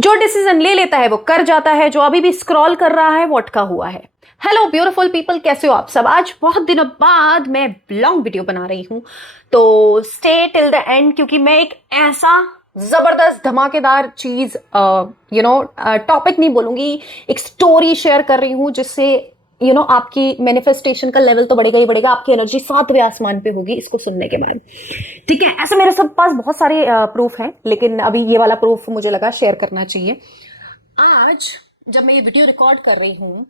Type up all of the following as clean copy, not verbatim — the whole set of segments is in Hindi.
जो डिसीजन ले लेता है वो कर जाता है, जो अभी भी स्क्रॉल कर रहा है वो अटका हुआ है। हेलो ब्यूटीफुल पीपल, कैसे हो आप सब? आज बहुत दिनों बाद मैं लॉन्ग वीडियो बना रही हूं, तो स्टे टिल द एंड, क्योंकि मैं एक ऐसा जबरदस्त धमाकेदार चीज टॉपिक नहीं बोलूंगी, एक स्टोरी शेयर कर रही हूं जिससे आपकी मैनिफेस्टेशन का लेवल तो बढ़ेगा ही बढ़ेगा, आपकी एनर्जी 7वें आसमान पे होगी इसको सुनने के बाद। ठीक है, ऐसे मेरे सब पास बहुत सारे प्रूफ हैं, लेकिन अभी ये वाला प्रूफ मुझे लगा शेयर करना चाहिए। आज जब मैं ये वीडियो रिकॉर्ड कर रही हूं,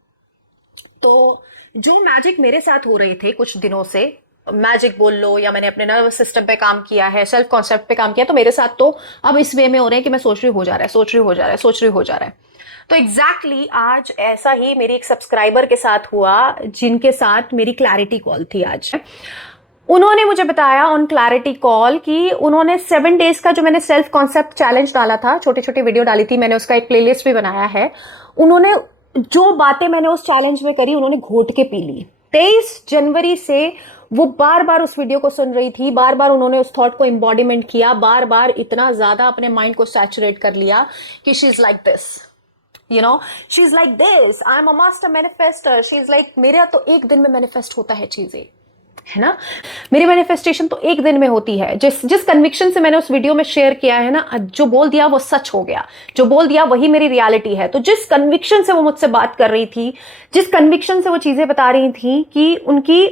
तो जो मैजिक मेरे साथ हो रहे थे कुछ दिनों से, मैजिक बोल लो या मैंने अपने नर्वस सिस्टम पे काम किया है, सेल्फ कॉन्सेप्ट पे काम किया, तो मेरे साथ तो अब इस वे में हो रहे हैं कि मैं सोच रही हो जा रहा है, सोच रही हो जा रहा है, सोच रही हो जा रहा है। तो एग्जैक्टली आज ऐसा ही मेरी एक सब्सक्राइबर के साथ हुआ, जिनके साथ मेरी क्लैरिटी कॉल थी आज। उन्होंने मुझे बताया ऑन क्लैरिटी कॉल कि उन्होंने 7 डेज का जो मैंने सेल्फ कॉन्सेप्ट चैलेंज डाला था, छोटी छोटी वीडियो डाली थी, मैंने उसका एक प्लेलिस्ट भी बनाया है। उन्होंने जो बातें मैंने उस चैलेंज में करी, उन्होंने घोट के पी ली। 23 जनवरी से वो बार बार उस वीडियो को सुन रही थी, बार बार उन्होंने उस थॉट को एम्बॉडीमेंट किया, बार बार इतना ज्यादा अपने माइंड को सैचुरेट कर लिया कि she is like this, she is like this, I am a master manifester. She is like, मेरा तो एक दिन में मैनिफेस्ट होता है चीजें, है ना, मेरी मैनिफेस्टेशन तो एक दिन में होती है। जिस कन्विक्शन से मैंने उस वीडियो में शेयर किया है ना, जो बोल दिया वो सच हो गया, जो बोल दिया वही मेरी रियलिटी है। तो जिस कन्विक्शन से वो मुझसे बात कर रही थी, जिस कन्विक्शन से वो चीजें बता रही थी, कि उनकी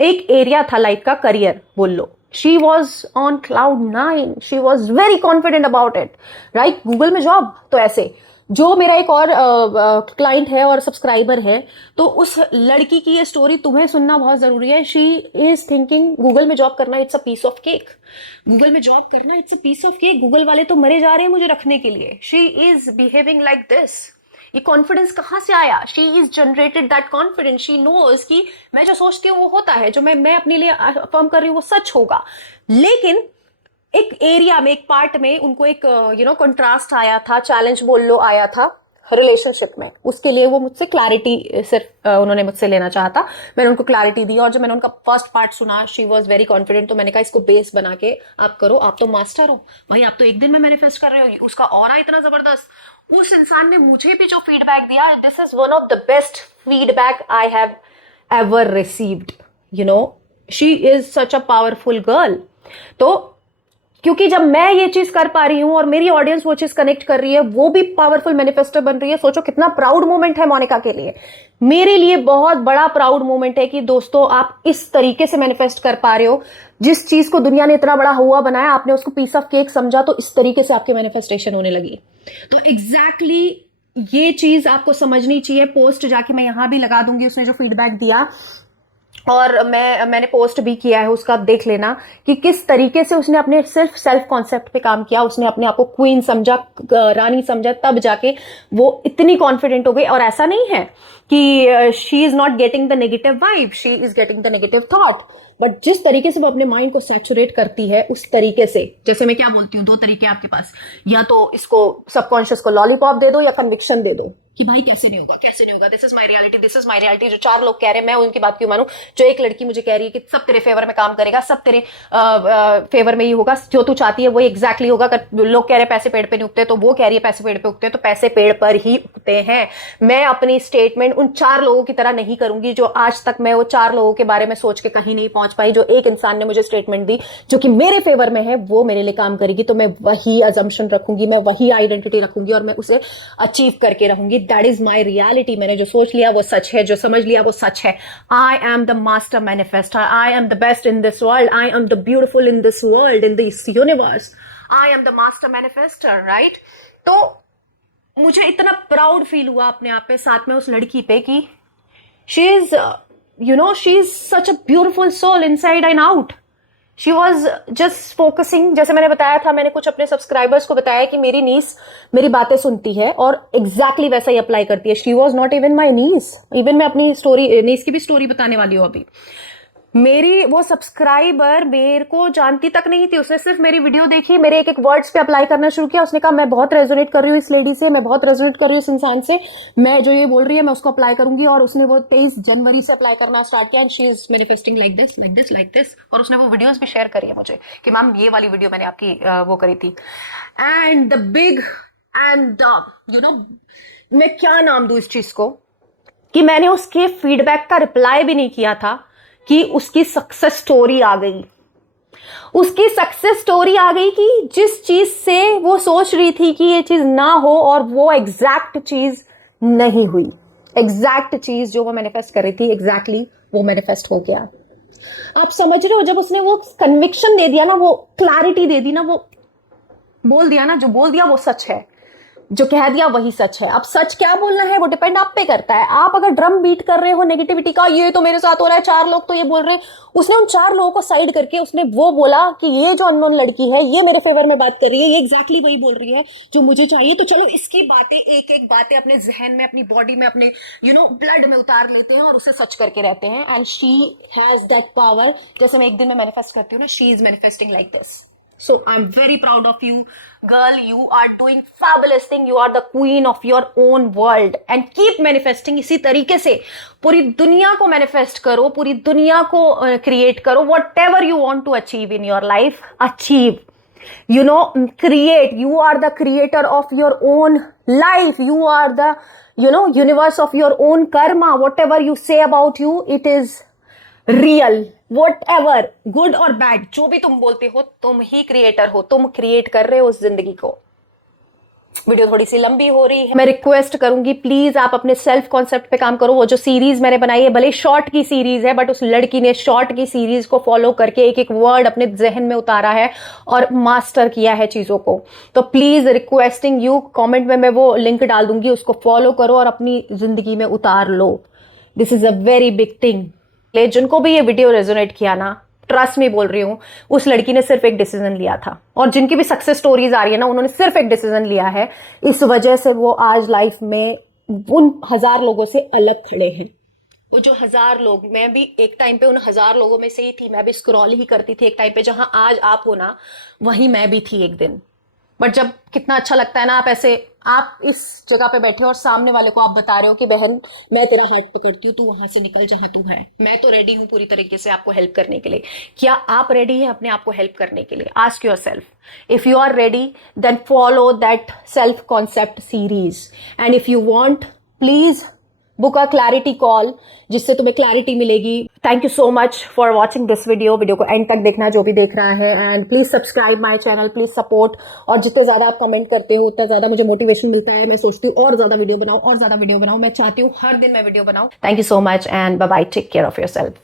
एक एरिया था लाइफ का, करियर बोल लो, she was on cloud 9, she was very confident about it, right. Google में जॉब, तो ऐसे जो मेरा एक और क्लाइंट है और सब्सक्राइबर है, तो उस लड़की की ये स्टोरी तुम्हें सुनना बहुत जरूरी है। शी इज थिंकिंग गूगल में जॉब करना it's a piece of cake, Google में जॉब करना it's a piece of cake, Google वाले तो मरे जा रहे हैं मुझे रखने के लिए। She is behaving like this. ये कॉन्फिडेंस कहां से आया? She is generated that confidence. She knows कि मैं जो सोचती हूँ वो होता है, जो मैं अपने लिए अफर्म कर रही हूँ वो सच होगा। लेकिन एक एरिया में, एक पार्ट में उनको एक कंट्रास्ट आया था, चैलेंज बोल लो आया था रिलेशनशिप में। उसके लिए वो मुझसे क्लैरिटी सिर्फ उन्होंने मुझसे लेना चाहा था। मैंने उनको क्लैरिटी दी, और जब मैंने उनका फर्स्ट पार्ट सुना, शी वॉज वेरी कॉन्फिडेंट, तो मैंने कहा इसको बेस बना के आप करो, आप तो मास्टर हो भाई, आप तो एक दिन में मैनिफेस्ट कर रहे हो। उसका ऑरा इतना जबरदस्त, उस इंसान ने मुझे भी जो फीडबैक दिया, this is one of the best feedback I have ever received. She is such a powerful girl. तो क्योंकि जब मैं ये चीज कर पा रही हूं और मेरी ऑडियंस वो चीज कनेक्ट कर रही है, वो भी पावरफुल मैनिफेस्टर बन रही है, सोचो कितना प्राउड मोमेंट है मोनिका के लिए। मेरे लिए बहुत बड़ा प्राउड मोमेंट है कि दोस्तों आप इस तरीके से मैनिफेस्ट कर पा रहे हो। जिस चीज को दुनिया ने इतना बड़ा हुआ बनाया, आपने उसको पीस ऑफ केक समझा, तो इस तरीके से आपकी मैनिफेस्टेशन होने लगी। तो एग्जैक्टली ये चीज आपको समझनी चाहिए। पोस्ट जाके मैं यहां भी लगा दूंगी, उसने जो फीडबैक दिया, और मैंने पोस्ट भी किया है, उसका देख लेना कि किस तरीके से उसने अपने सिर्फ सेल्फ कॉन्सेप्ट पे काम किया। उसने अपने आप को क्वीन समझा, रानी समझा, तब जाके वो इतनी कॉन्फिडेंट हो गई। और ऐसा नहीं है कि she is not getting the negative vibe, she is getting the negative thought, but जिस तरीके से वो अपने माइंड को सैचुरेट करती है, उस तरीके से, जैसे मैं क्या बोलती हूँ, 2 तरीके आपके पास, या तो इसको सबकॉन्शियस को लॉलीपॉप दे दो, या कन्विक्शन दे दो कि भाई कैसे नहीं होगा, कैसे नहीं होगा, this is my reality, this is my reality. जो 4 लोग कह रहे हैं, मैं उनकी बात क्यों मानूं? जो एक लड़की मुझे कह रही है कि सब तेरे फेवर में काम करेगा, सब तेरे फेवर में ही होगा, जो तू चाहती है वो एग्जैक्टली होगा। लोग कह रहे हैं पैसे पेड़ पे नहीं उगते, तो वो कह रही है पैसे पेड़ पे उगते हैं, तो पैसे पेड़ पर ही उगते हैं। मैं अपनी स्टेटमेंट उन 4 लोगों की तरह नहीं करूंगी, जो आज तक मैं वो 4 लोगों के बारे में सोच के कहीं नहीं पहुंच पाई। जो एक इंसान ने मुझे स्टेटमेंट दी जो कि मेरे फेवर में है, वो मेरे लिए काम करेगी, तो मैं वही अजम्पशन रखूंगी, मैं वही आइडेंटिटी रखूंगी, और मैं उसे अचीव करके रहूंगी। That is my reality. मैंने जो सोच लिया वो सच है, जो समझ लिया वो सच है। I am the master manifester, I am the best in this world, I am the beautiful in this world, in this universe, I am the master manifester, right. तो मुझे इतना प्राउड फील हुआ अपने आप पे, साथ में उस लड़की पे, कि she is she is such a beautiful soul inside and out. She was just focusing, जैसे मैंने बताया था, मैंने कुछ अपने सब्सक्राइबर्स को बताया कि मेरी नीस मेरी बातें सुनती है और एग्जैक्टली वैसा ही अप्लाई करती है। She was not even my niece. Even मैं अपनी स्टोरी, नीस की भी स्टोरी बताने वाली हूँ अभी। मेरी वो सब्सक्राइबर मेरे को जानती तक नहीं थी, उसने सिर्फ मेरी वीडियो देखी, मेरे एक एक वर्ड्स पे अप्लाई करना शुरू किया। उसने कहा मैं बहुत रेजोनेट कर रही हूँ इस लेडी से, मैं बहुत रेजोनेट कर रही हूँ इस इंसान से, मैं जो ये बोल रही है मैं उसको अप्लाई करूंगी। और उसने वो 23 जनवरी से अप्लाई करना स्टार्ट किया, and she is manifesting like this, like this, like this. और उसने वो वीडियोस भी शेयर करी है मुझे कि मैम ये वाली वीडियो मैंने आपकी वो करी थी। एंड द बिग एंड मैं क्या नाम दूं इस चीज को कि मैंने उसके फीडबैक का रिप्लाई भी नहीं किया था कि उसकी सक्सेस स्टोरी आ गई। उसकी सक्सेस स्टोरी आ गई कि जिस चीज से वो सोच रही थी कि ये चीज ना हो और वो एग्जैक्ट चीज नहीं हुई। एग्जैक्ट चीज जो वो मैनिफेस्ट कर रही थी एग्जैक्टली वो मैनिफेस्ट हो गया। आप समझ रहे हो, जब उसने वो कन्विक्शन दे दिया ना, वो क्लैरिटी दे दी ना, वो बोल दिया ना, जो बोल दिया वो सच है, जो कह दिया वही सच है। अब सच क्या बोलना है वो डिपेंड आप पे करता है। आप अगर ड्रम बीट कर रहे हो नेगेटिविटी का, ये तो मेरे साथ हो रहा है, 4 लोग तो ये बोल रहे हैं, उसने उन 4 लोगों को साइड करके उसने वो बोला कि ये जो अननोन लड़की है ये मेरे फेवर में बात कर रही है, ये एग्जैक्टली वही बोल रही है जो मुझे चाहिए। तो चलो इसकी बातें, एक एक बातें अपने जहन में, अपनी बॉडी में, अपने ब्लड में उतार लेते हैं और उसे सच करके रहते हैं। And she has that power. जैसे मैं एक दिन में मैनिफेस्ट करती हूँ ना, she is manifesting like this. So I'm very proud of you, girl. You are doing fabulous thing. You are the queen of your own world and keep manifesting. इसी तरीके से पूरी दुनिया को manifest करो, पूरी दुनिया को create करो. Whatever you want to achieve in your life, achieve. Create. You are the creator of your own life. You are the, universe of your own karma. Whatever you say about you, it is real. What ever, good और बैड, जो भी तुम बोलते हो, तुम ही क्रिएटर हो, तुम क्रिएट कर रहे हो उस जिंदगी को। वीडियो थोड़ी सी लंबी हो रही है, मैं रिक्वेस्ट करूंगी प्लीज आप अपने सेल्फ कॉन्सेप्ट पे काम करो। वो जो सीरीज मैंने बनाई है, भले शॉर्ट की सीरीज है, बट उस लड़की ने शॉर्ट की सीरीज को फॉलो करके एक एक वर्ड अपने जहन में उतारा है और मास्टर किया है चीजों को। तो प्लीज रिक्वेस्टिंग यू, कॉमेंट में मैं वो लिंक डाल दूंगी, उसको फॉलो करो और अपनी जिंदगी में उतार लो। This is a very big thing. जिनको भी ये वीडियो रेजोनेट किया ना, ट्रस्ट में बोल रही हूं, उस लड़की ने सिर्फ एक डिसीजन लिया था। और जिनकी भी सक्सेस स्टोरीज आ रही है ना, उन्होंने सिर्फ एक डिसीजन लिया है। इस वजह से वो आज लाइफ में उन 1000 लोगों से अलग खड़े हैं। वो जो 1000 लोग, मैं भी एक टाइम पे उन 1000 लोगों में से ही थी। मैं भी स्क्रॉल ही करती थी एक टाइम पे, जहां आज आप हो ना, वहीं मैं भी थी एक दिन। बट जब कितना अच्छा लगता है ना, आप इस जगह पे बैठे हो और सामने वाले को आप बता रहे हो कि बहन मैं तेरा हाथ पकड़ती हूँ, तू वहां से निकल जहां तू है, मैं तो रेडी हूं पूरी तरीके से आपको हेल्प करने के लिए। क्या आप रेडी हैं अपने आप को हेल्प करने के लिए? Ask yourself, if you are ready then follow that self concept series. And if you want, please book a clarity call, जिससे तुम्हें क्लैरिटी मिलेगी। Thank you so much for watching this video को एंड तक देखना जो भी देख रहा है। And please subscribe my channel, please support. और जितने ज्यादा आप कमेंट करते हो उतना ज्यादा मुझे मोटिवेशन मिलता है। मैं सोचती हूँ और ज्यादा वीडियो बनाऊं, और ज्यादा वीडियो बनाऊं। मैं चाहती हूँ हर दिन मैं वीडियो बनाऊं। Thank you so much and bye bye, take care of your self.